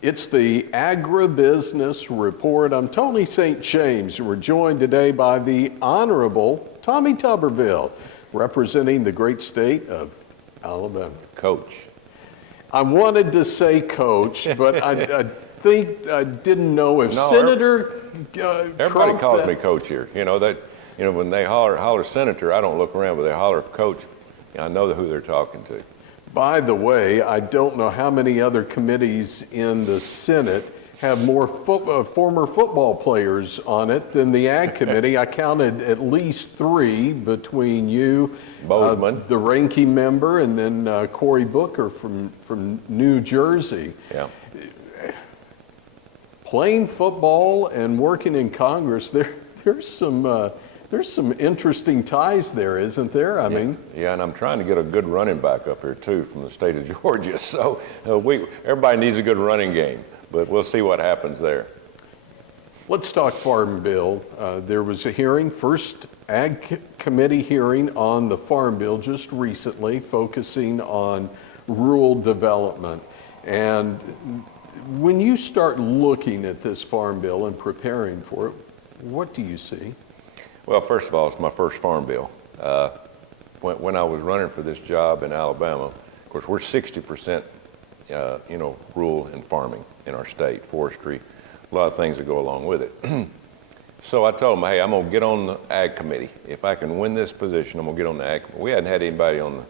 It's the Agribusiness Report. I'm Tony St. James, and we're joined today by the Honorable Tommy Tuberville, representing the great state of Alabama. Coach. I wanted to say coach, but I think I didn't know if Senator Everybody Trump calls me coach here. When they holler senator, I don't look around, but they holler coach, I know who they're talking to. By the way, I don't know how many other committees in the Senate have more former football players on it than the Ag Committee. I counted at least 3 between you, Bozeman, the ranking member, and then Cory Booker from New Jersey. Yeah. Playing football and working in Congress, there's some interesting ties there, isn't there? I mean, yeah, and I'm trying to get a good running back up here too from the state of Georgia. So everybody needs a good running game, but we'll see what happens there. Let's talk Farm Bill. There was a hearing, first Ag Committee hearing on the Farm Bill just recently, focusing on rural development. And when you start looking at this Farm Bill and preparing for it, what do you see? Well, first of all, it's my first Farm Bill. When I was running for this job in Alabama, of course, we're 60%, rural and farming in our state, forestry, a lot of things that go along with it. So I told them, hey, I'm gonna get on the Ag Committee. If I can win this position, I'm gonna get on the Ag Committee. We hadn't had anybody on the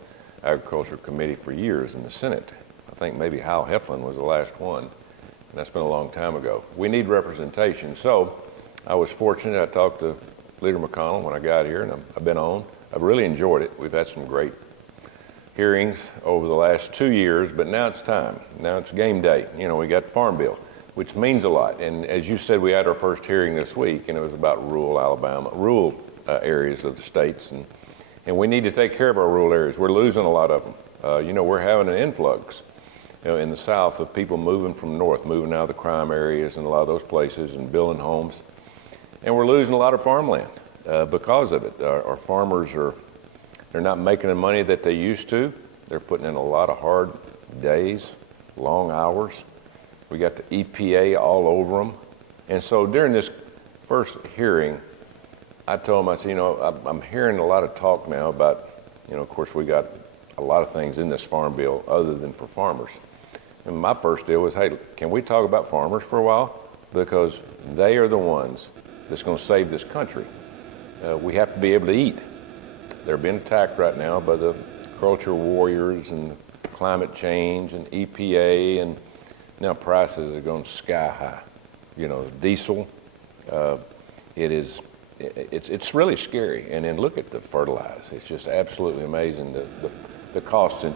Agriculture Committee for years in the Senate. I think maybe Hal Heflin was the last one, and that's been a long time ago. We need representation. So I was fortunate. I talked to Leader McConnell when I got here, and I've been on. I've really enjoyed it. We've had some great hearings over the last 2 years, but now it's time. Now it's game day. We got the Farm Bill, which means a lot. And as you said, we had our first hearing this week, and it was about rural Alabama, rural areas of the states, and we need to take care of our rural areas. We're losing a lot of them. We're having an influx in the South of people moving from north, moving out of the crime areas and a lot of those places and building homes. And we're losing a lot of farmland because of it. Our farmers they're not making the money that they used to. They're putting in a lot of hard days, long hours. We got the EPA all over them. And so during this first hearing, I told them, I said, I'm hearing a lot of talk now about, of course, we got a lot of things in this Farm Bill other than for farmers. And my first deal was, hey, can we talk about farmers for a while? Because they are the ones that's going to save this country. We have to be able to eat. They're being attacked right now by the cultural warriors and climate change and EPA, and now prices are going sky high. Diesel, it's really scary. And then look at the fertilizer. It's just absolutely amazing, the costs. And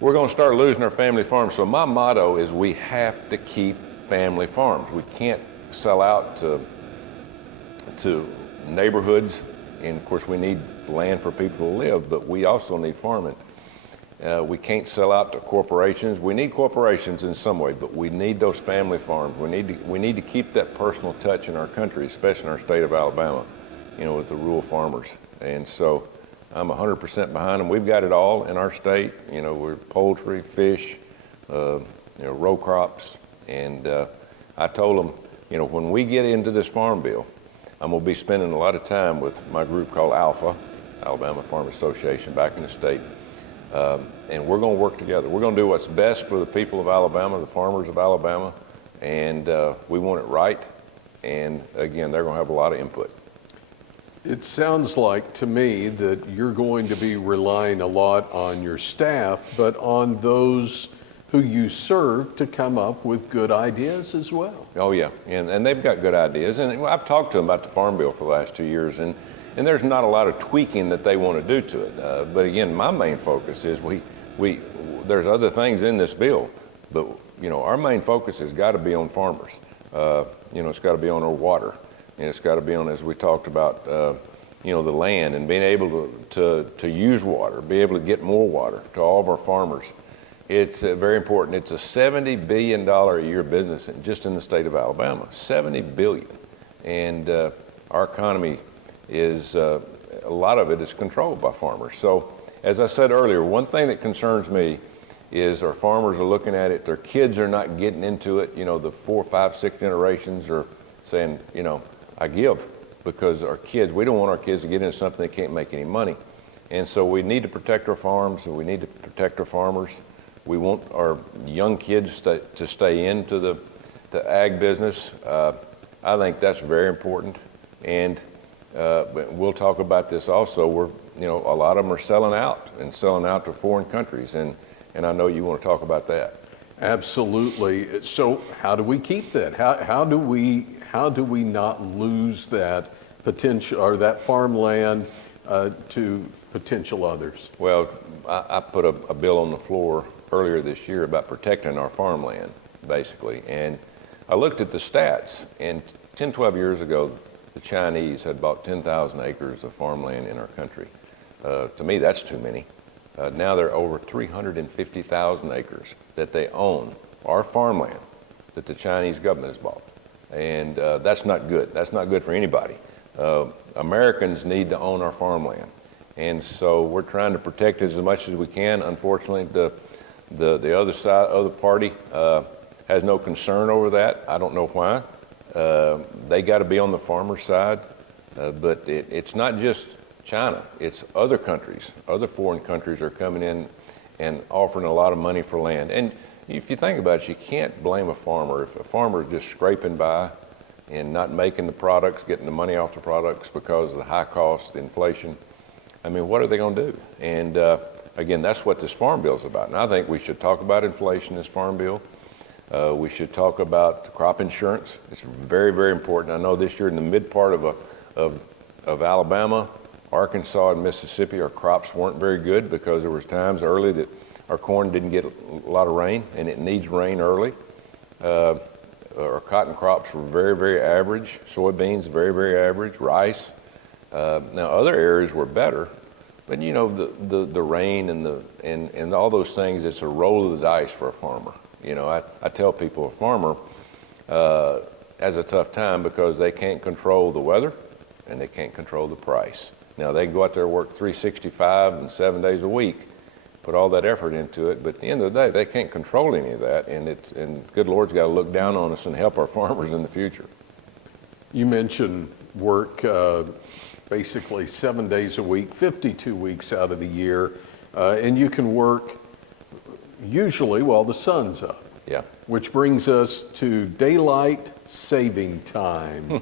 we're going to start losing our family farms. So my motto is we have to keep family farms. We can't sell out to neighborhoods, and of course we need land for people to live, but we also need farming. We can't sell out to corporations. We need corporations in some way, but we need those family farms. We need to keep that personal touch in our country, especially in our state of Alabama, with the rural farmers. And so I'm 100% behind them. We've got it all in our state. We're poultry, fish, row crops, and I told them, when we get into this Farm Bill, I'm going to be spending a lot of time with my group called ALFA, Alabama Farm Association, back in the state. And we're going to work together. We're going to do what's best for the people of Alabama, the farmers of Alabama, and we want it right. And again, they're going to have a lot of input. It sounds like to me that you're going to be relying a lot on your staff, but on those who you serve to come up with good ideas as well. Oh yeah, and they've got good ideas. And I've talked to them about the Farm Bill for the last 2 years, and there's not a lot of tweaking that they want to do to it. But again, my main focus is there's other things in this bill, but our main focus has got to be on farmers. It's got to be on our water, and it's got to be on, as we talked about, the land and being able to use water, be able to get more water to all of our farmers. It's very important. It's a $70 billion a year business just in the state of Alabama, $70 billion. And our economy is, a lot of it is controlled by farmers. So as I said earlier, one thing that concerns me is our farmers are looking at it, their kids are not getting into it. You know, the 4, 5, 6 generations are saying, you know, I give because our kids, we don't want our kids to get into something they can't make any money. And so we need to protect our farms and we need to protect our farmers. We want our young kids to stay into the ag business. I think that's very important. And we'll talk about this also. You know, a lot of them are selling out to foreign countries. And I know you want to talk about that. Absolutely. So how do we keep that? How do we not lose that potential or that farmland to potential others? Well, I put a bill on the floor earlier this year about protecting our farmland, basically. And I looked at the stats, and 10, 12 years ago, the Chinese had bought 10,000 acres of farmland in our country. To me, that's too many. Now there are over 350,000 acres that they own, our farmland, that the Chinese government has bought. And that's not good. That's not good for anybody. Americans need to own our farmland. And so we're trying to protect it as much as we can. Unfortunately, the other side, other party has no concern over that. I don't know why. They got to be on the farmer's side. But it's not just China. It's other countries. Other foreign countries are coming in and offering a lot of money for land. And if you think about it, you can't blame a farmer. If a farmer is just scraping by and not making the products, getting the money off the products because of the high cost, the inflation, I mean, what are they going to do? And again, that's what this farm bill is about. And I think we should talk about inflation in this farm bill. We should talk about crop insurance. It's very, very important. I know this year in the mid part of Alabama, Arkansas, and Mississippi, our crops weren't very good because there was times early that our corn didn't get a lot of rain, and it needs rain early. Our cotton crops were very, very average. Soybeans, very, very average. Rice. Now, other areas were better, but you know, the rain and all those things, it's a roll of the dice for a farmer. You know, I tell people a farmer has a tough time because they can't control the weather and they can't control the price. Now, they can go out there and work 365 and 7 days a week, put all that effort into it, but at the end of the day, they can't control any of that, and good Lord's got to look down on us and help our farmers in the future. You mentioned work basically 7 days a week, 52 weeks out of the year, and you can work usually while the sun's up. Yeah. Which brings us to daylight saving time.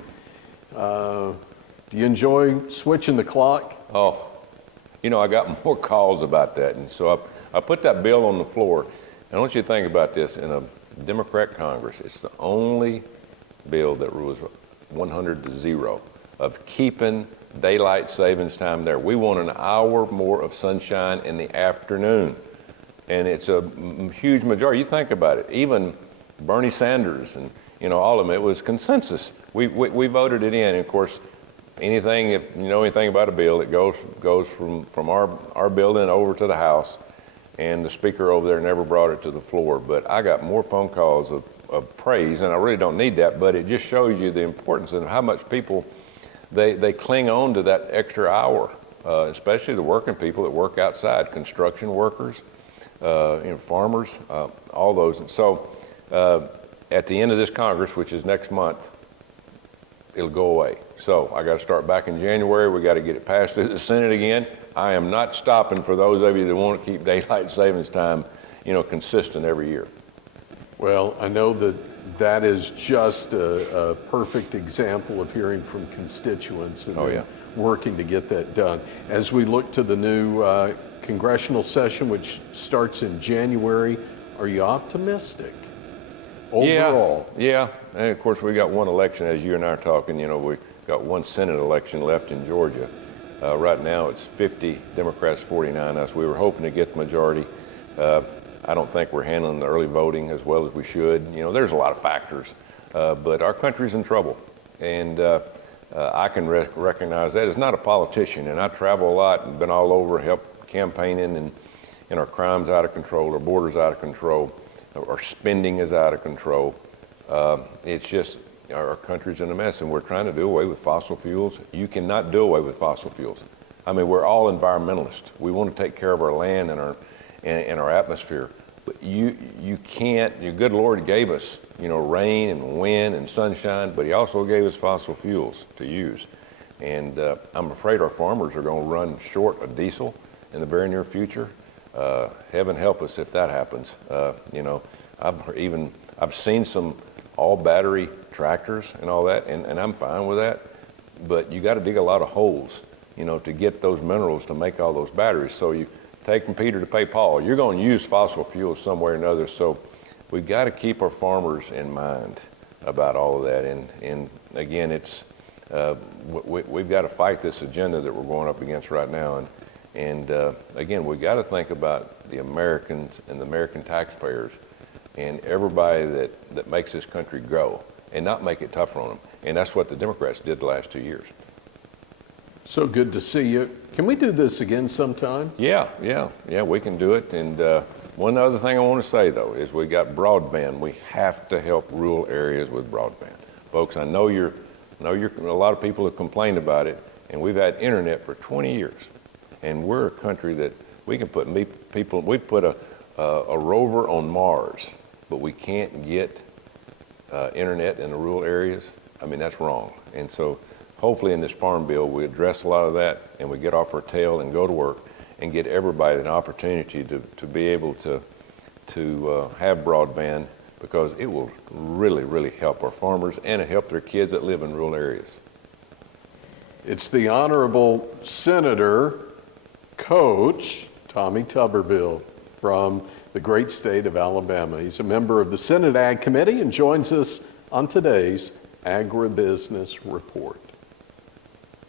Do you enjoy switching the clock? Oh, you know, I got more calls about that, and so I put that bill on the floor. And I want you to think about this. In a Democrat Congress, it's the only bill that was 100-0 of keeping daylight savings time there. We want an hour more of sunshine in the afternoon, and it's a huge majority. You think about it. Even Bernie Sanders and, you know, all of them, it was consensus. We voted it in. And of course, anything, if you know anything about a bill, it goes from our building over to the House, and the speaker over there never brought it to the floor. But I got more phone calls of praise, and I really don't need that, but it just shows you the importance of how much people, they cling on to that extra hour, especially the working people that work outside, construction workers, you know, farmers, all those. And so at the end of this Congress, which is next month, it'll go away. So I got to start back in January. We got to get it passed through the Senate again. I am not stopping for those of you that want to keep daylight savings time, you know, consistent every year. Well, I know that is just a perfect example of hearing from constituents and working to get that done. As we look to the new congressional session, which starts in January, are you optimistic overall? Yeah. And of course, we got one election, as you and I are talking, you know, we got one Senate election left in Georgia. Right now, it's 50 Democrats, 49 us. We were hoping to get the majority. I don't think we're handling the early voting as well as we should. You know, there's a lot of factors, but our country's in trouble. And I can recognize that. As not a politician, and I travel a lot and been all over, helped campaigning, and our crime's out of control, our border's out of control, our spending is out of control. It's just, our country's in a mess, and we're trying to do away with fossil fuels. You cannot do away with fossil fuels. I mean, we're all environmentalists. We want to take care of our land and our atmosphere. But you can't, your good Lord gave us, rain and wind and sunshine, but he also gave us fossil fuels to use. And I'm afraid our farmers are going to run short of diesel in the very near future. Heaven help us if that happens. I've seen some all battery tractors and all that, and I'm fine with that. But you got to dig a lot of holes, to get those minerals to make all those batteries. So you take from Peter to pay Paul. You're going to use fossil fuels somewhere or another. So we've got to keep our farmers in mind about all of that. And again, it's we've got to fight this agenda that we're going up against right now. And again, we've got to think about the Americans and the American taxpayers and everybody that makes this country grow and not make it tougher on them. And that's what the Democrats did the last 2 years. So good to see you. Can we do this again sometime? Yeah, we can do it. And one other thing I want to say, though, is we got broadband. We have to help rural areas with broadband. Folks, I know a lot of people have complained about it, and we've had internet for 20 years. And we're a country that we can put people, we put a rover on Mars, but we can't get internet in the rural areas. I mean, that's wrong. And so hopefully in this farm bill, we address a lot of that and we get off our tail and go to work and get everybody an opportunity to be able to have broadband, because it will really, really help our farmers and it help their kids that live in rural areas. It's the Honorable Senator Coach Tommy Tuberville from the great state of Alabama. He's a member of the Senate Ag Committee and joins us on today's Agribusiness Report.